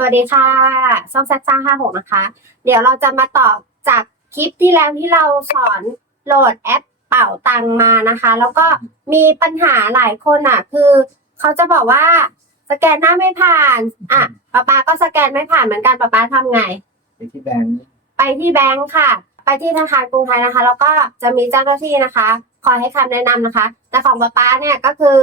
สวัสดีค่ะช่องแซซ่าห้าหกนะคะ เดี๋ยวเราจะมาตอบจากคลิปที่แล้วที่เราสอนโหลดแอปเป่าตังมานะคะ แล้วก็มีปัญหาหลายคนอะ คือเขาจะบอกว่าสแกนหน้าไม่ผ่านอะป๊าป๊าก็สแกนไม่ผ่านเหมือนกันป๊าป๊าทำไง ไปที่แบงก์ไปที่แบงค์ค่ะ ไปที่ธนาคารกรุงไทยนะคะ แล้วก็จะมีเจ้าหน้าที่นะคะ คอยให้คำแนะนำนะคะ แต่ของป๊าป๊าเนี่ยก็คือ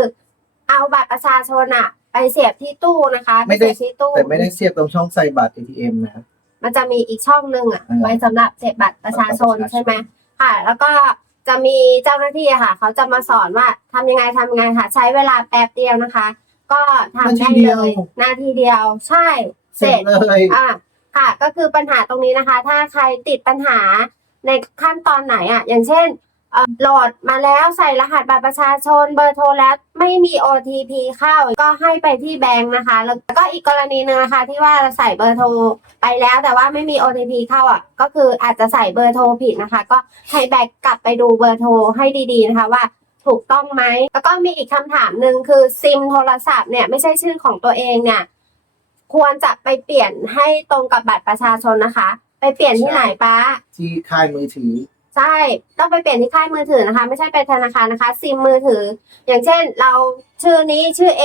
เอาบัตรประชาชนอะ ไปเสียบที่ตู้นะคะไปเสียบที่ตู้แต่ไม่ได้เสียบตรงช่องใส่บัตร ATM นะ มันจะมีอีกช่องหนึ่งอะอืมไว้สำหรับเสียบบัตรประชาชนบัตรประชาชน ใช่ไหมค่ะ แล้วก็จะมีเจ้าหน้าที่อะค่ะ เขาจะมาสอนว่าทำยังไงทำยังไงค่ะ ใช้เวลาแป๊บเดียวนะคะ ก็ทำได้เลยหน้าทีเดียวใช่เสเสร็ร็จจเลยอะค่ะก็คือปัญหาตรงนี้นะคะ ถ้าใครติดปัญหาในขั้นตอนไหนอะอย่างเช่นเอ่อ โหลดมาแล้วใส่รหัสบัตรประชาชนเบอร์โทรแล้วไม่มี OTP เข้าก็ให้ไปที่แบงค์นะคะ แล้วก็อีกกรณีหนึ่งนะคะ ที่ว่าเราใส่เบอร์โทรไปแล้วแต่ว่าไม่มี OTP เข้าอะก็คืออาจจะใส่เบอร์โทรผิดนะคะ ก็ให้แบกกลับไปดูเบอร์โทรให้ดีๆนะคะว่าถูกต้องไหม แล้วก็มีอีกคำถามหนึ่งคือซิมโทรศัพท์เนี่ยไม่ใช่ชื่อของตัวเองเนี่ยควรจะไปเปลี่ยนให้ตรงกับบัตรประชาชนนะคะ ไปเปลี่ยนที่ไหนป้าที่ค่ายมือถือ ใช่ ต้องไปเปลี่ยนที่ค่ายมือถือนะคะ ไม่ใช่ไปธนาคารนะคะ ซิมมือถือ อย่างเช่นเราชื่อนี้ชื่อ A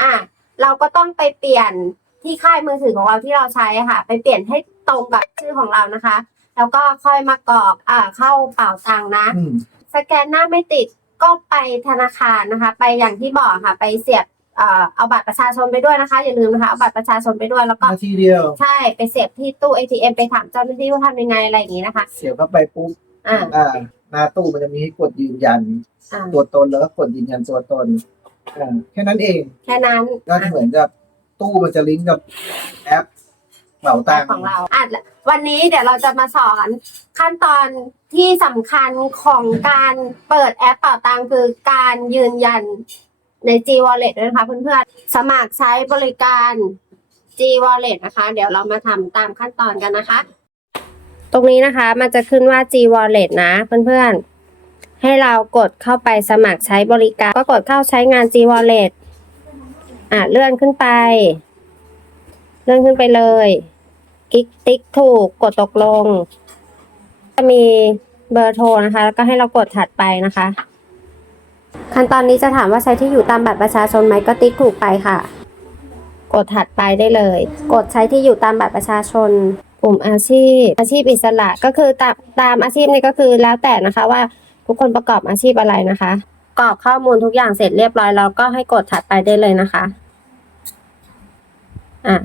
อะ เราก็ต้องไปเปลี่ยนที่ค่ายมือถือของเราที่เราใช้อะค่ะ ไปเปลี่ยนให้ตรงกับชื่อของเรานะคะ แล้วก็ค่อยมากรอกอ่าเข้าเป่าตังค์นะ อืมสแกนหน้าไม่ติดก็ไปธนาคารนะคะ ไปอย่างที่บอกค่ะ ไปเสียบเอ่อเอาบัตรประชาชนไปด้วยนะคะ อย่าลืมนะคะเอาบัตรประชาชนไปด้วยแล้วก็ นาทีเดียว ใช่ ไปเสียบที่ตู้ ATM ไปถามเจ้าหน้าที่ว่าทำยังไงอะไรอย่างนี้นะคะ เสียบเข้าไปปุ๊บ อ่าหน้าหน้าตู้มันจะมีให้กดยืนยัน อ่าตัวตนแล้วก็กดยืนยันตัวตนอ่าแค่นั้นเองแค่นั้นก็อะเหมือนกับตู้มันจะลิงก์กับแอปเป๋าตังค์ของเราอะวันนี้เดี๋ยวเราจะมาสอนขั้นตอนที่สำคัญของการเปิดแอปเป่าตังค์คือการยืนยันใน G Wallet ด้วยนะคะเพื่อนๆ สมัครใช้บริการ G Wallet นะคะ เดี๋ยวเรามาทำตามขั้นตอนกันนะคะ ตรงนี้นะคะมันจะขึ้นว่า G Wallet นะเพื่อนๆ ให้เรากดเข้าไปสมัครใช้บริการ ก็กดเข้าใช้งาน G Wallet อะเลื่อนขึ้นไป เลื่อนขึ้นไปเลยคลิกติ๊กถูกกดตกลง จะมีเบอร์โทรนะคะ แล้วก็ให้เรากดถัดไปนะคะ ขั้นตอนนี้จะถามว่าใช้ที่อยู่ตามบัตรประชาชนไหมก็ติ๊กถูกไปค่ะ กดถัดไปได้เลย กดใช้ที่อยู่ตามบัตรประชาชน กลุ่มอาชีพ อาชีพอิสระก็คือตามตามอาชีพนี่ก็คือแล้วแต่นะคะว่าทุกคนประกอบอาชีพอะไรนะคะ กรอกข้อมูลทุกอย่างเสร็จเรียบร้อยแล้วก็ให้กดถัดไปได้เลยนะคะอะ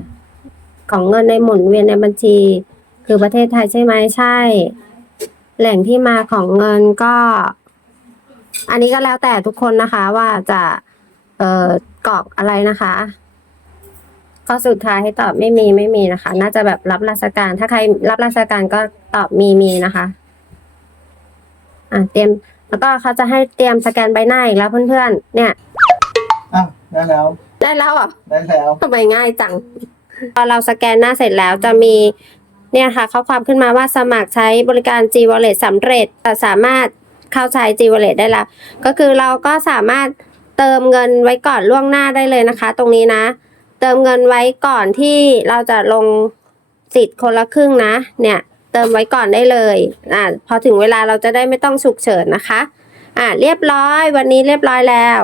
ของเงินในหมุนเวียนในบัญชี คือประเทศไทยใช่ไหมใช่ แหล่งที่มาของเงินก็ อันนี้ก็แล้วแต่ทุกคนนะคะว่าจะเอ่อกรอกอะไรนะคะ ก็สุดท้ายให้ตอบไม่มีไม่มีนะคะ น่าจะแบบรับราชการ ถ้าใครรับราชการก็ตอบมีมีนะคะ อะเตรียม แล้วก็เขาจะให้เตรียมสแกนใบหน้าอีกแล้วเพื่อนๆ เนี่ย อ้าวได้แล้ว ได้แล้วเหรอได้แล้วทำไมง่ายจัง พอเราสแกนหน้าเสร็จแล้วจะมีเนี่ยค่ะข้อความขึ้นมาว่าสมัครใช้บริการ G Wallet สำเร็จแต่สามารถเข้าใช้ G Wallet ได้แล้ว ก็คือเราก็สามารถเติมเงินไว้ก่อนล่วงหน้าได้เลยนะคะ ตรงนี้นะ เติมเงินไว้ก่อนที่เราจะลงสิทธิ์คนละครึ่งนะ เนี่ยเติมไว้ก่อนได้เลยอ่าพอถึงเวลาเราจะได้ไม่ต้องฉุกเฉินนะคะอ่าเรียบร้อยวันนี้เรียบร้อยแล้ว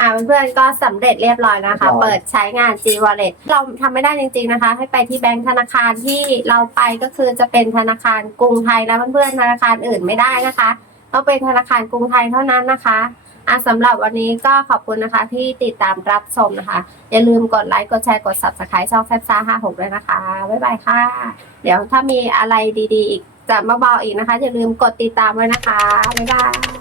อ่าเพื่อนๆก็สำเร็จเรียบร้อยนะคะเรียบร้อยเปิดใช้งาน G Wallet เราทำไม่ได้จริง ๆนะคะ ให้ไปที่แบงก์ธนาคารที่เราไปก็คือจะเป็นธนาคารกรุงไทยนะเพื่อนๆธนาคารอื่นไม่ได้นะคะต้องเป็นธนาคารกรุงไทยเท่านั้นนะคะ อะสำหรับวันนี้ก็ขอบคุณนะคะที่ติดตามรับชมนะคะ อย่าลืมกดไลค์กดแชร์กด subscribe ช่องแฟบซ่าห้าหกด้วยนะคะ บ๊ายบายค่ะ เดี๋ยวถ้ามีอะไรดีๆ อีกจะมาบอกอีกนะคะ อย่าลืมกดติดตามไว้นะคะ บ๊ายบาย